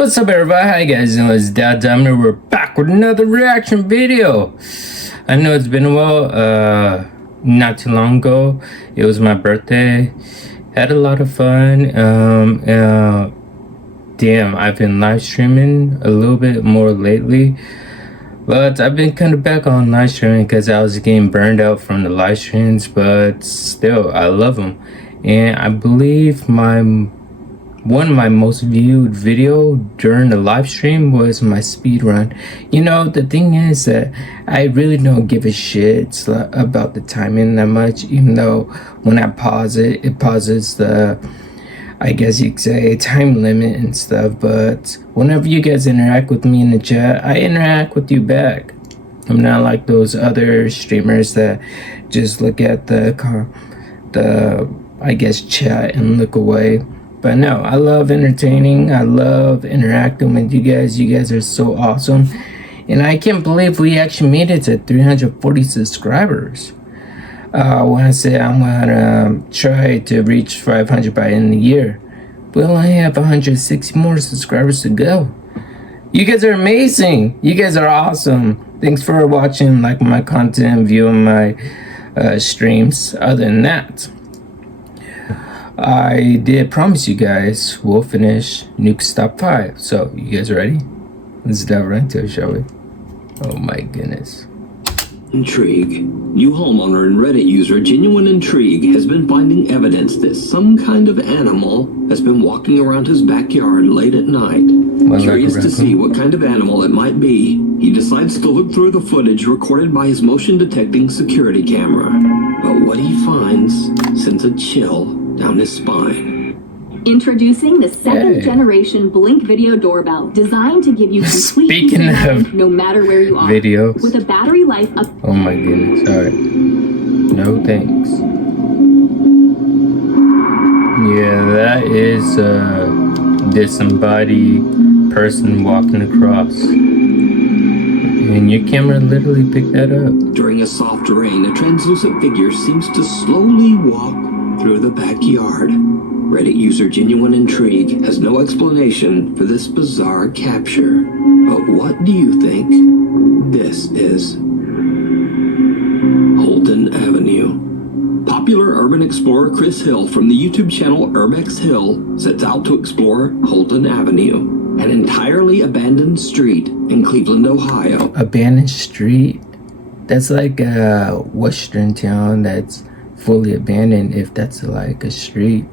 What's up, everybody? Hi guys, it's Dad Diamond. We're back with another reaction video. I know it's been a while, not too long ago. It was my birthday. Had a lot of fun. Damn, I've been live streaming a little bit more lately. But I've been kind of back on live streaming because I was getting burned out from the live streams. But still, I love them. And I believe one of my most viewed video during the live stream was my speed run. You know, the thing is that I really don't give a shit about the timing that much, even though when I pause it, it pauses the, I guess you could say, time limit and stuff. But whenever you guys interact with me in the chat, I interact with you back. I'm not like those other streamers that just look at the I guess chat and look away. But no, I love entertaining. I love interacting with you guys. You guys are so awesome. And I can't believe we actually made it to 340 subscribers. When I said I'm gonna try to reach 500 by the end of the year, we only have 160 more subscribers to go. You guys are amazing. You guys are awesome. Thanks for watching, liking my content, viewing my streams. Other than that, I did promise you guys we'll finish Nuke's top 5. So, you guys ready? Let's dive right into it, shall we? Oh my goodness. Intrigue. New homeowner and Reddit user Genuine Intrigue has been finding evidence that some kind of animal has been walking around his backyard late at night. Curious to see what kind of animal it might be, he decides to look through the footage recorded by his motion detecting security camera. But what he finds sends a chill down his spine. Introducing the second generation Blink video doorbell, designed to give you complete peace of mind no matter where you are. Videos. With a battery life of... Oh my goodness, alright. No thanks. Yeah, that is disembodied person walking across. And your camera literally picked that up. During a soft rain, a translucent figure seems to slowly walk through the backyard. Reddit user Genuine Intrigue has no explanation for this bizarre capture. But what do you think this is? Holden Avenue. Popular urban explorer Chris Hill from the YouTube channel Urbex Hill sets out to explore Holden Avenue, an entirely abandoned street in Cleveland, Ohio. Abandoned street? That's like a western town that's fully abandoned, if that's like a street.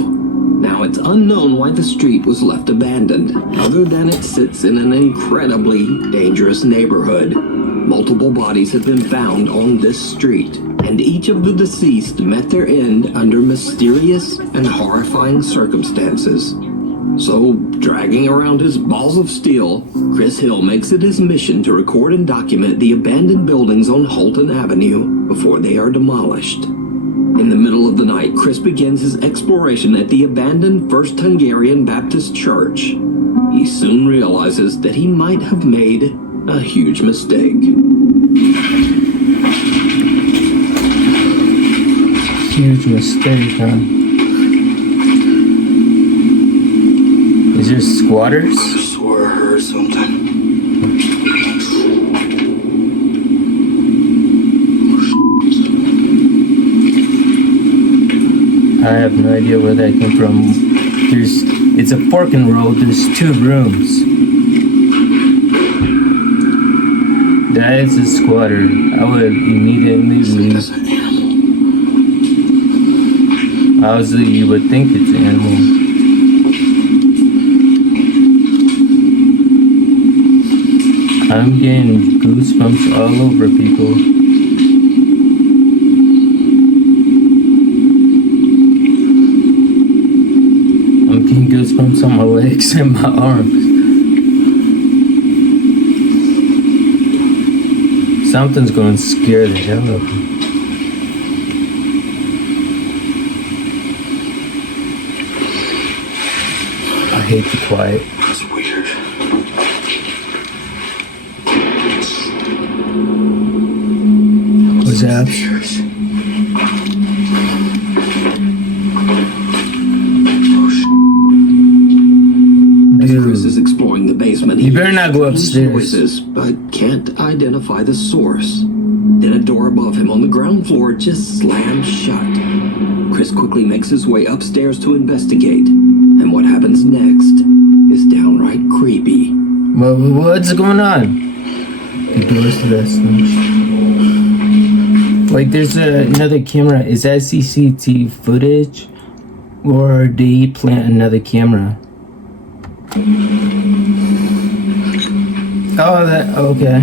Now, it's unknown why the street was left abandoned, other than it sits in an incredibly dangerous neighborhood. Multiple bodies have been found on this street, and each of the deceased met their end under mysterious and horrifying circumstances. So, dragging around his balls of steel, Chris Hill makes it his mission to record and document the abandoned buildings on Holden Avenue before they are demolished. In the middle of the night, Chris begins his exploration at the abandoned First Hungarian Baptist Church. He soon realizes that he might have made a huge mistake. Huge mistake, huh? Is there squatters? I swore I heard something. I have no idea where that came from. It's a fork in the road. There's 2 rooms. That is a squatter. I would immediately leave. Obviously, you would think it's an animal. I'm getting goosebumps all over, people. I'm getting goosebumps on my legs and my arms. Something's going to scare the hell out of me. I hate the quiet. That's weird. What's that? Dude. better not go upstairs. Noises, but can't identify the source. Then a door above him on the ground floor just slams shut. Chris quickly makes his way upstairs to investigate, and what happens next is downright creepy. Well, what's going on? The doors to that stuff. Like, there's another camera. Is that CCTV footage? Or did he plant another camera? Oh, that, okay.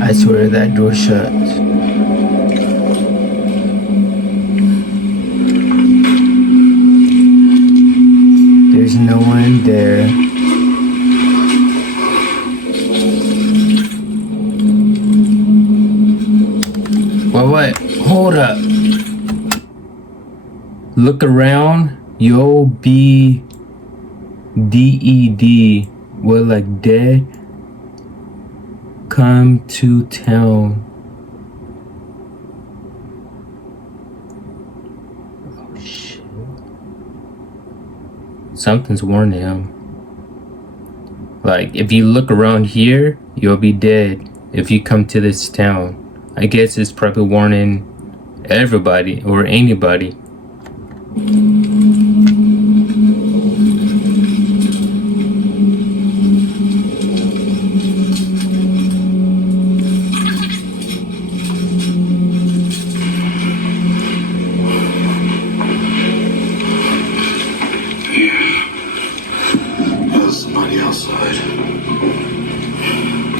I swear that door shut. There's no one there. What? Hold up. Look around. You'll be dead. Well, like dead. Come to town. Oh shit. Something's warning him. Like, if you look around here, you'll be dead if you come to this town. I guess it's probably warning everybody or anybody.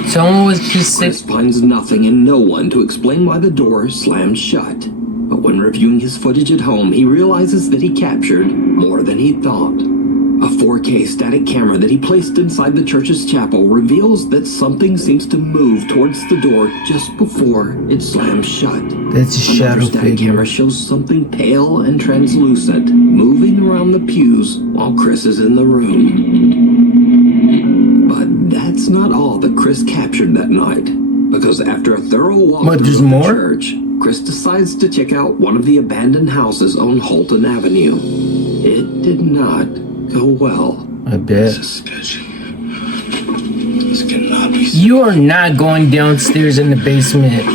Someone was just Chris finds nothing and no one to explain why the door slammed shut. But when reviewing his footage at home, he realizes that he captured more than he thought. A 4K static camera that he placed inside the church's chapel reveals that something seems to move towards the door just before it slams shut. That's a shadow Another static figure. camera shows something pale and translucent moving around the pews while Chris is in the room. But that's not all that Chris captured that night, because after a thorough walk through the church, Chris decides to check out one of the abandoned houses on Holton Avenue. It did not go well. I bet. This is sketchy. This cannot be. You are not going downstairs in the basement.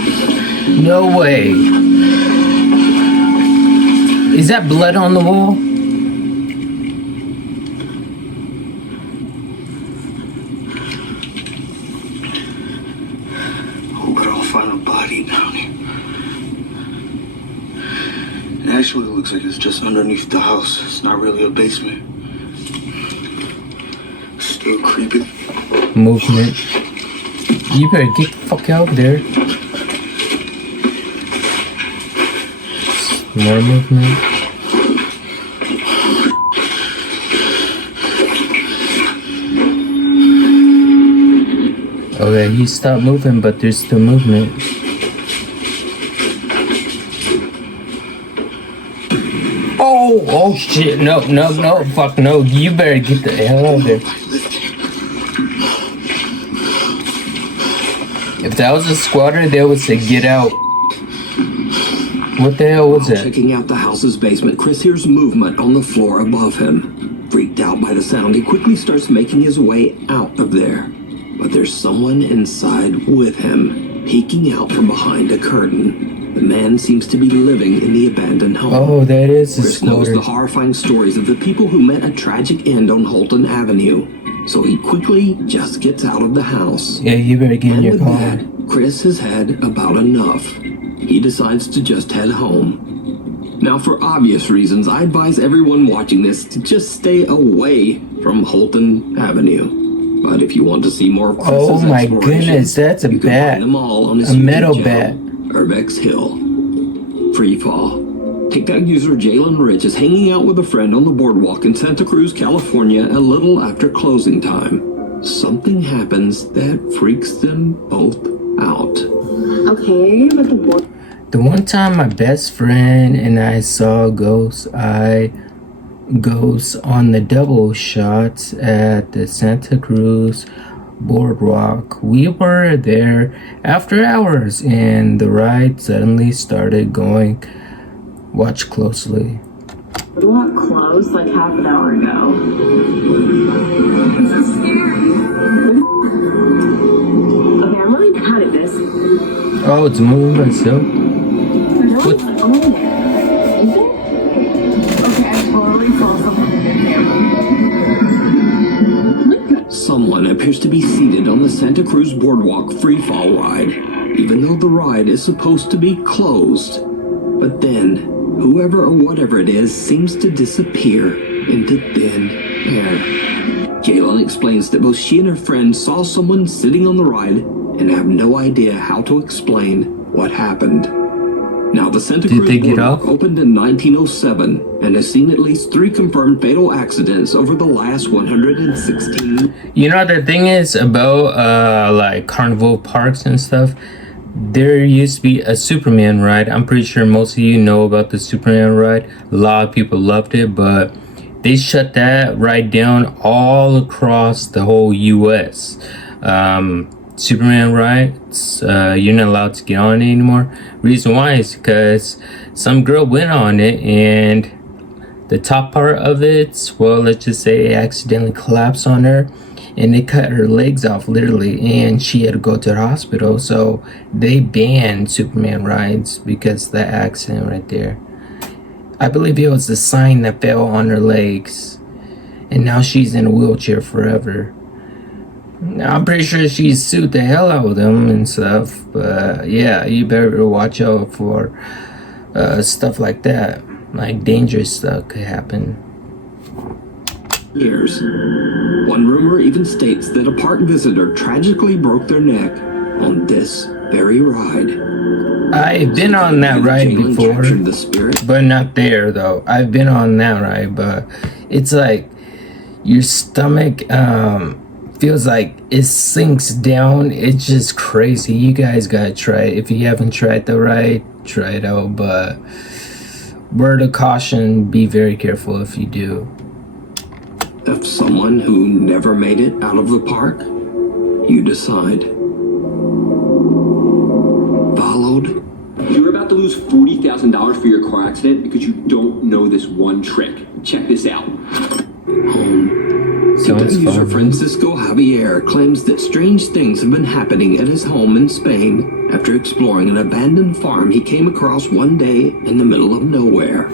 No way. Is that blood on the wall? Hope I don't find a body down here. It actually looks like it's just underneath the house. It's not really a basement. Still creepy. Movement. You better get the fuck out there. More movement. Okay, he stopped moving, but there's still movement. Oh shit, no, fuck no. You better get the hell out of there. If that was a squatter, they would say get out. What the hell was that? Checking out the house's basement, Chris hears movement on the floor above him. Freaked out by the sound, he quickly starts making his way out of there. But there's someone inside with him, peeking out from behind a curtain. The man seems to be living in the abandoned home. Oh, that is a Chris knows squatter. the horrifying stories of the people who met a tragic end on Holton Avenue. So he quickly just gets out of the house. Yeah, you better get in And your with car. that, Chris has had about enough. He decides to just head home. Now, for obvious reasons, I advise everyone watching this to just stay away from Holton Avenue. But if you want to see more of Chris's Oh my explorations, goodness, that's a you can bat. find them all on his A YouTube metal channel, bat. Urbex Hill. Free Fall. TikTok user Jalen Rich is hanging out with a friend on the boardwalk in Santa Cruz, California, a little after closing time. Something happens that freaks them both out. Okay, but the board. The one time my best friend and I saw ghosts on the double shots at the Santa Cruz boardwalk. We were there after hours and the ride suddenly started going. Watch closely. Boardwalk closed like half an hour ago. This is scary. Okay, I'm really bad at this. Oh, it's moving by itself. No What? one's on there. Is it? Okay, I totally saw someone in there. Someone appears to be seated on the Santa Cruz Boardwalk freefall ride, even though the ride is supposed to be closed. But then, whoever or whatever it is seems to disappear into thin air. Jalen explains that both she and her friend saw someone sitting on the ride and have no idea how to explain what happened. Now, the Santa Cruz Boardwalk opened in 1907 and has seen at least 3 confirmed fatal accidents over the last 116. You know, the thing is about like carnival parks and stuff, there used to be a Superman ride. I'm pretty sure most of you know about the Superman ride. A lot of people loved it, but they shut that ride down all across the whole US. Superman rides, you're not allowed to get on it anymore. Reason why is because some girl went on it and the top part of it, well, let's just say it accidentally collapsed on her and they cut her legs off literally and she had to go to the hospital. So they banned Superman rides because of that accident right there. I believe it was the sign that fell on her legs and now she's in a wheelchair forever. I'm pretty sure she sued the hell out of them and stuff, but yeah, you better watch out for stuff like that. Like dangerous stuff could happen. Years. One rumor even states that a park visitor tragically broke their neck on this very ride. I've been on that ride before, but not there though. I've been on that ride, but it's like your stomach feels like it sinks down. It's just crazy. You guys gotta try it. If you haven't tried the ride, try it out, but word of caution, be very careful if you do. If someone who never made it out of the park, you decide. Followed. You're about to lose $40,000 for your car accident because you don't know this one trick. Check this out. Home. User Francisco Javier claims that strange things have been happening at his home in Spain after exploring an abandoned farm he came across one day in the middle of nowhere.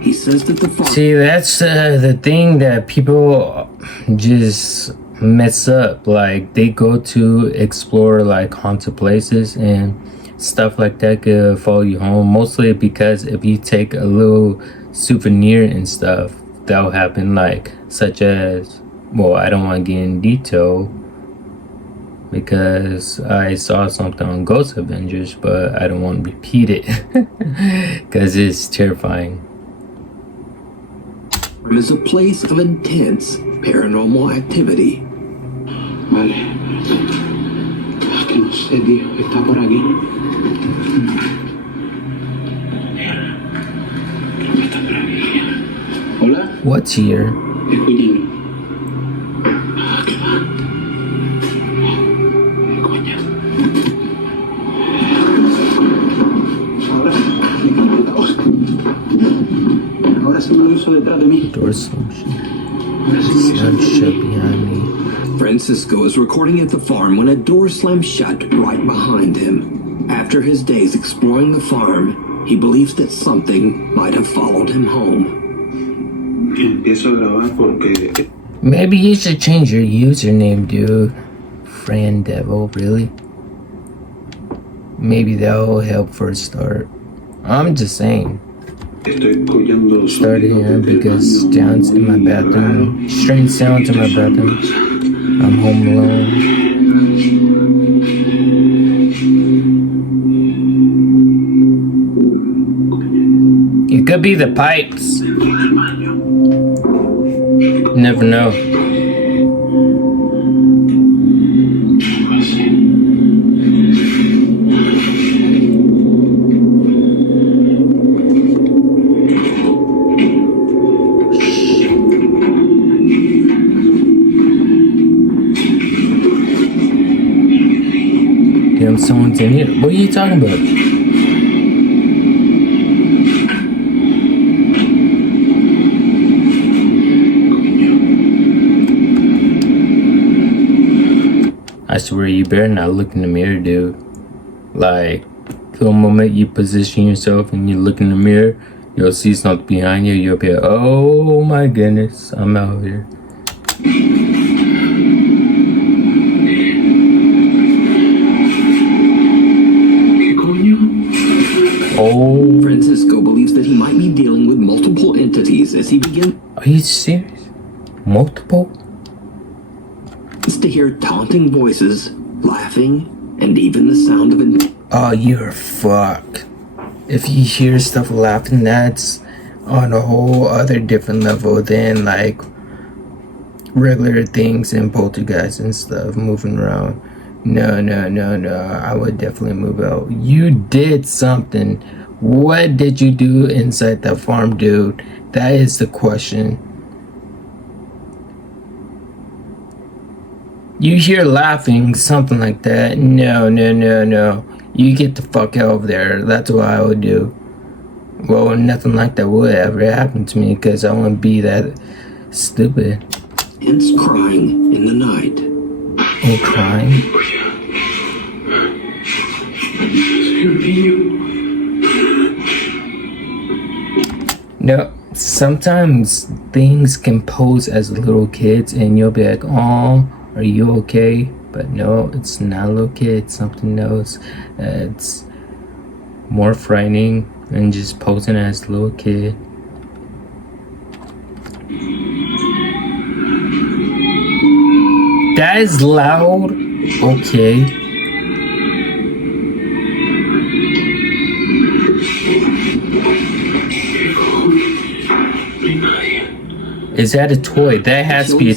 He says that the farm... See, that's the thing that people just mess up. Like, they go to explore, like, haunted places and stuff like that could follow you home. Mostly because if you take a little souvenir and stuff, that'll happen, like, such as... Well, I don't want to get in detail because I saw something on Ghost Avengers, but I don't want to repeat it because it's terrifying. Is a place of intense paranormal activity. Vale. Que no sé, tío. Está por aquí. Creo que está por aquí. Hola. What's here? Escuchen. ¿Qué va? Coño. Ahora se me lo hizo detrás de mí. Door solution. Shut behind me. Francisco is recording at the farm when a door slams shut right behind him. After his days exploring the farm, he believes that something might have followed him home. Empiezo a grabar porque... Maybe you should change your username, dude. Fran Devil, really? Maybe that'll help for a start. I'm just saying. Started here because sounds in my bathroom. Strange sounds in my bathroom. I'm home alone. It could be the pipes. Never know. What are you talking about? I swear you better not look in the mirror, dude. Like, the moment you position yourself and you look in the mirror, you'll see something behind you. You'll be like, oh my goodness, I'm out here. Oh. Francisco believes that he might be dealing with multiple entities as he begins Are you serious? Multiple? to hear taunting voices, laughing, and even the sound of an... Oh, you're fucked. If you hear stuff laughing, that's on a whole other different level than like regular things and poltergeists and stuff moving around. No. I would definitely move out. You did something. What did you do inside that farm, dude? That is the question. You hear laughing, something like that. No. You get the fuck out of there. That's what I would do. Well, nothing like that would ever happen to me because I wouldn't be that stupid. Ants crying in the night. And crying? No, sometimes things can pose as little kids and you'll be like, oh, are you okay? But no, it's not a little kid, it's something else. It's more frightening than just posing as a little kid. That is loud. Okay. Is that a toy? That has to be a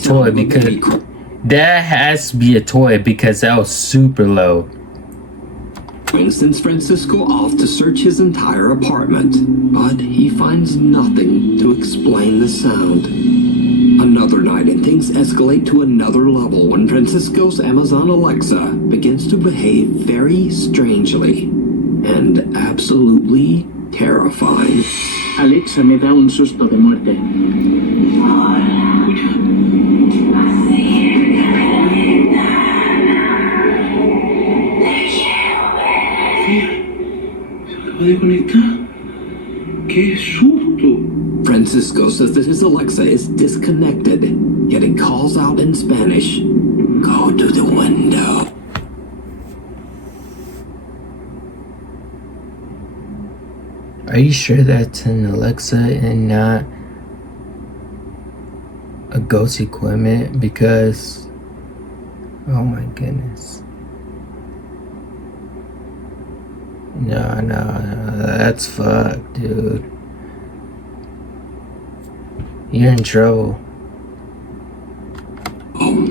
toy because that was super low. Sends Francisco off to search his entire apartment, but he finds nothing to explain the sound. Another night, and things escalate to another level when Francisco's Amazon Alexa begins to behave very strangely and absolutely terrifying. Alexa me da un susto de muerte. Francisco says that his Alexa is disconnected, yet it calls out in Spanish, "Go to the window." Are you sure that's an Alexa and not a ghost equipment? Because, oh my goodness. No, that's fucked, dude. You're in trouble. Oh,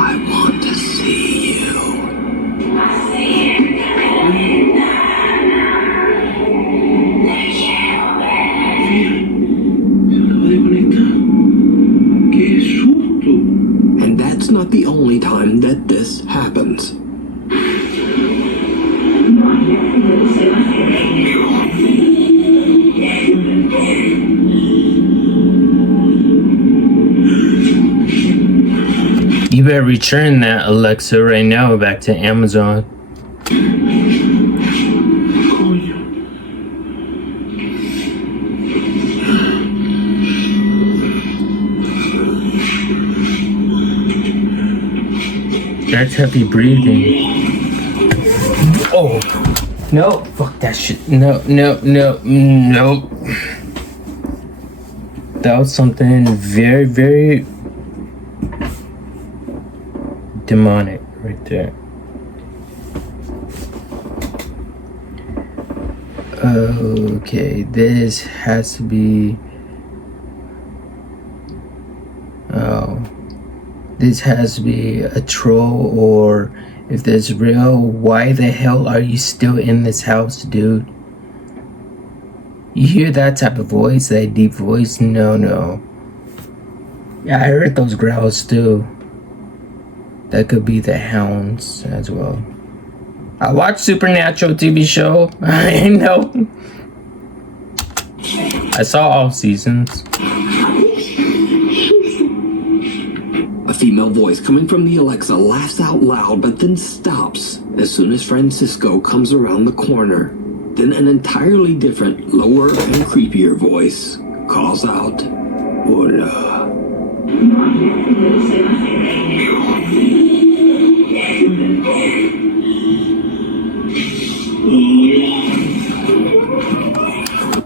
I want to see you. And that's not the only time that this happens. You better return that Alexa right now back to Amazon. That's heavy breathing. Oh, no, fuck that shit. No. That was something very, very demonic right there. Okay, this has to be... Oh, this has to be a troll, or if this real, why the hell are you still in this house, dude? You hear that type of voice, that deep voice? No. Yeah, I heard those growls too. That could be the hounds as well. I watch Supernatural TV show. I know. I saw all seasons. A female voice coming from the Alexa laughs out loud but then stops as soon as Francisco comes around the corner. Then an entirely different, lower and creepier voice calls out, "Hola."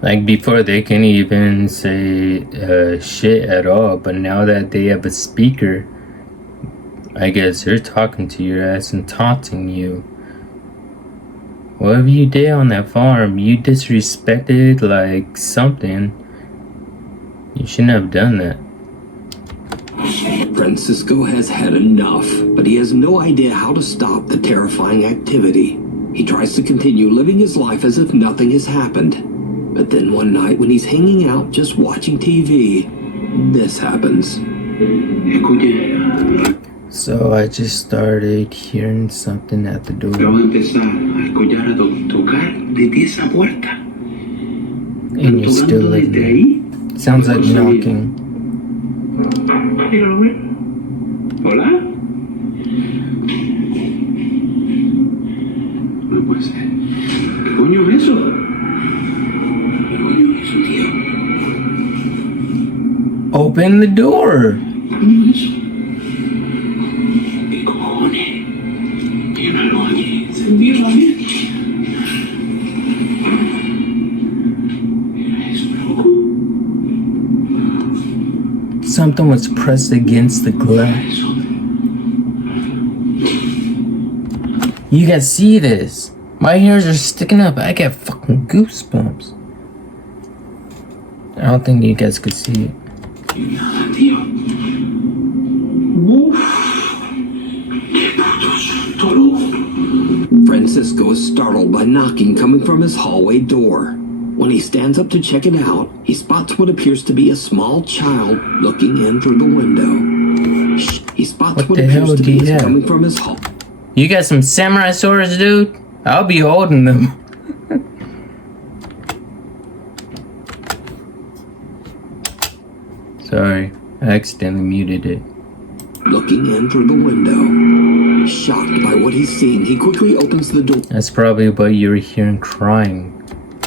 Like before, they can't even say shit at all, but now that they have a speaker, I guess they're talking to your ass and taunting you. Whatever you did on that farm, you disrespected like something. You shouldn't have done that. Francisco has had enough, but he has no idea how to stop the terrifying activity. He tries to continue living his life as if nothing has happened. But then one night when he's hanging out just watching TV, this happens. So I just started hearing something at the door. And you're still living. Sounds like knocking. Hola. No puede ser. ¿Qué coño es eso? ¿Qué coño es eso, tío? Open the door. ¿Qué coño es eso? ¿Qué cojones? Hay una luz aquí encendida también. Mira eso, loco. Something was pressed against the glass. You guys see this? My hairs are sticking up. I got fucking goosebumps. I don't think you guys could see it. Nada, tío. Uf. Qué puto susto, loco. Francisco is startled by knocking coming from his hallway door. When he stands up to check it out, he spots what appears to be a small child looking in through the window. He spots what appears to be coming from his hall. You got some samurai swords, dude? I'll be holding them. Sorry, I accidentally muted it. Looking in through the window. Shocked by what he's seeing, he quickly opens the door. That's probably what you were hearing crying.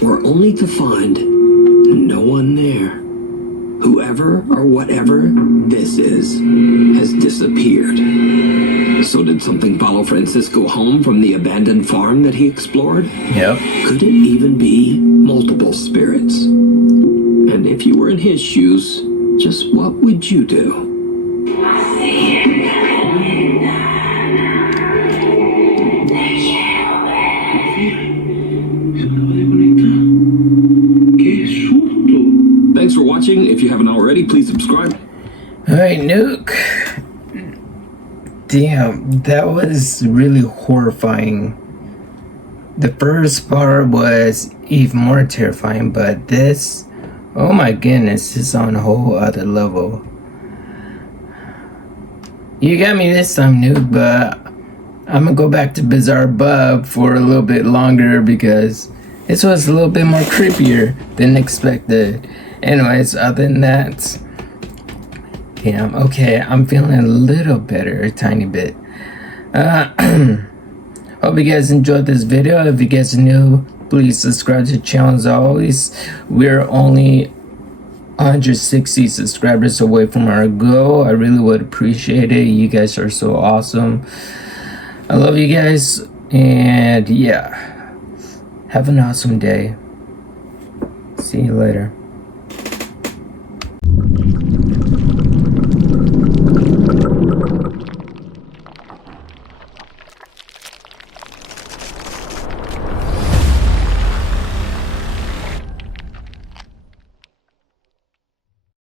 Only to find no one there. Whoever or whatever this is has disappeared. So did something follow Francisco home from the abandoned farm that he explored? Yep. Could it even be multiple spirits? And if you were in his shoes, just what would you do? Thanks for watching. If you haven't already, please subscribe. Alright, Nuke. Damn, that was really horrifying. The first part was even more terrifying, but this, oh my goodness, it's on a whole other level. You got me this time, Nuke, but I'm gonna go back to Bizarre Bub for a little bit longer because this was a little bit more creepier than expected. Anyways, other than that, damn, okay, I'm feeling a little better, a tiny bit. Hope you guys enjoyed this video. If you guys are new, please subscribe to the channel as always. We're only 160 subscribers away from our goal. I really would appreciate it. You guys are so awesome. I love you guys, and yeah, have an awesome day. See you later.